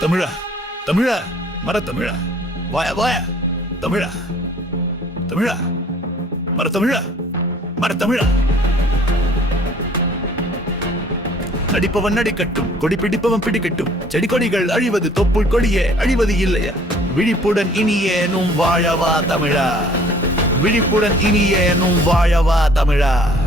தமிழா தமிழா மர தமிழா. வாய வாய. தமிழா தமிழா மர தமிழா மர தமிழா. நடிப்பவன் நடிக்கட்டும் கொடி பிடிப்பவன் பிடிக்கட்டும். செடி கொடிகள் அழிவது தொப்புள் கொடியே அழிவது இல்லையா? விழிப்புடன் இனியேனும் வாழவா தமிழா. விழிப்புடன் இனியேனும் வாழவா தமிழா.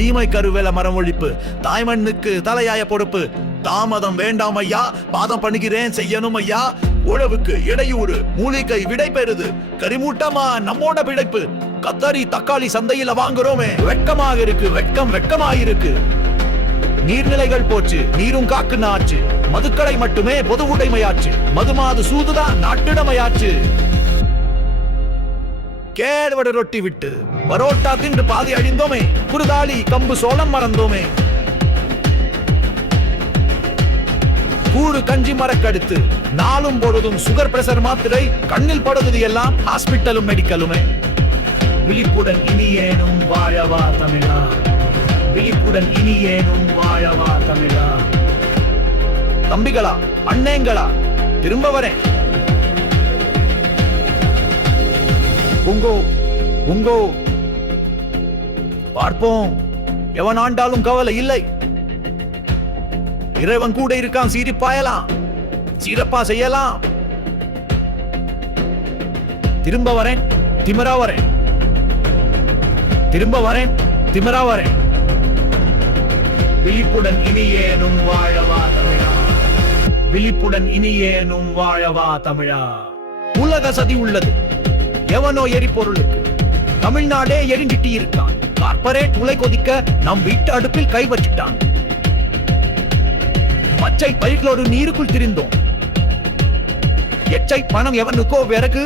சீமை கருவேல மரம் ஒழிப்பு. தாய்மண்ணுக்கு தலையாய பொறுப்பு தாமதம் வேண்டாம் ஐயா. பாதம் பண்ணுகிறேன் செய்யணும் ஐயா. உழவுக்கு இடையூறு மூலிகை விடை பெறுது. கரிமூட்டமா நம்மோட பிழைப்பு. கத்தரி தக்காளி சந்தையில வாங்குறோமே. வெட்கமாக இருக்கு வெட்கம் வெட்கமாயிருக்கு. நீர்நிலைகள் போச்சு நீரும் காக்குன்னு ஆச்சு. மதுக்கடை மட்டுமே பொது உடைமையாச்சு. மதுமாது சூதுதான் நாட்டிடமையாச்சு. கேழ்வட ரொட்டி விட்டு பரோட்டா தின்று பாதி அழிந்தோமே குருதாளி கம்பு சோளம் மறந்தோமே. கூடு கஞ்சி மரக்கடுத்து நாளும் பொழுதும் சுகர் பிரஷர் மாத்திரை கண்ணில் படுவது எல்லாம் ஹாஸ்பிட்டலும் மெடிக்கலுமே விழிப்புடன் இனியேனும் வாழவா தமிழா. விழிப்புடன் இனியேனும் வாழவா தமிழா. தம்பிகளா அண்ணேங்களா திரும்ப வரேன். உங்கோ உங்கோ பார்ப்போம். எவன் ஆண்டாலும் கவலை இல்லை. இறைவன் கூட இருக்கான் சீரிப்பாயலாம் சீரப்பா செய்யலாம். திரும்ப வரேன் திமிரா வரேன். திரும்ப வரேன் திமரா வரேன். விழிப்புடன் இனியேனும் வாழவா தமிழா. விழிப்புடன் இனியேனும் வாழவா தமிழா. உலக சதி உள்ளது. எவனோ எரிபொருளுக்கு. தமிழ்நாடே எரிஞ்சிட்டு இருக்கான் கார்பரேட் உலை கொதிக்க நம் வீட்டு அடுப்பில் கை வச்சிட்டான். பச்சை பயிர்களோடு நீருக்குள் திரிந்தோம். எச்சை பணம் எவனுக்கோ விறகு.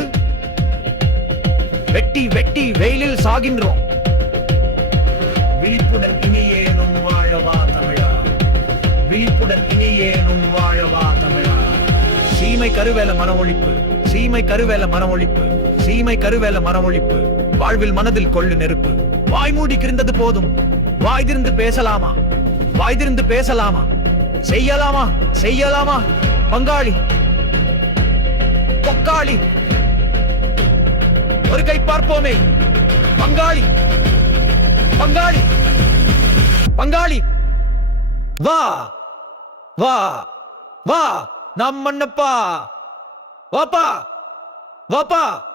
வெட்டி வெட்டி வெயிலில் சாகின்றோம். விழிப்புடன் இனியேனும் வாழவா தமிழா. விழிப்புடன் இனியேனும் வாழவா தமிழா. சீமை கருவேல மன ஒழிப்பு சீமை கருவேல மனமொழிப்பு சீமை கருவேல மரமொழிப்பு. வாழ்வில் மனதில் கொள்ளு நெருப்பு. வாய் மூடி கிருந்தது போதும். வாய் திருந்து பேசலாமா? வாய் திருந்து பேசலாமா? செய்யலாமா? செய்யலாமா? பங்காளி. பொக்காளி ஒரு கை பார்ப்போமே. பங்காளி. பங்காளி. பங்காளி. வா. வா. வா. நம் மன்னப்பா. Opa! Opa!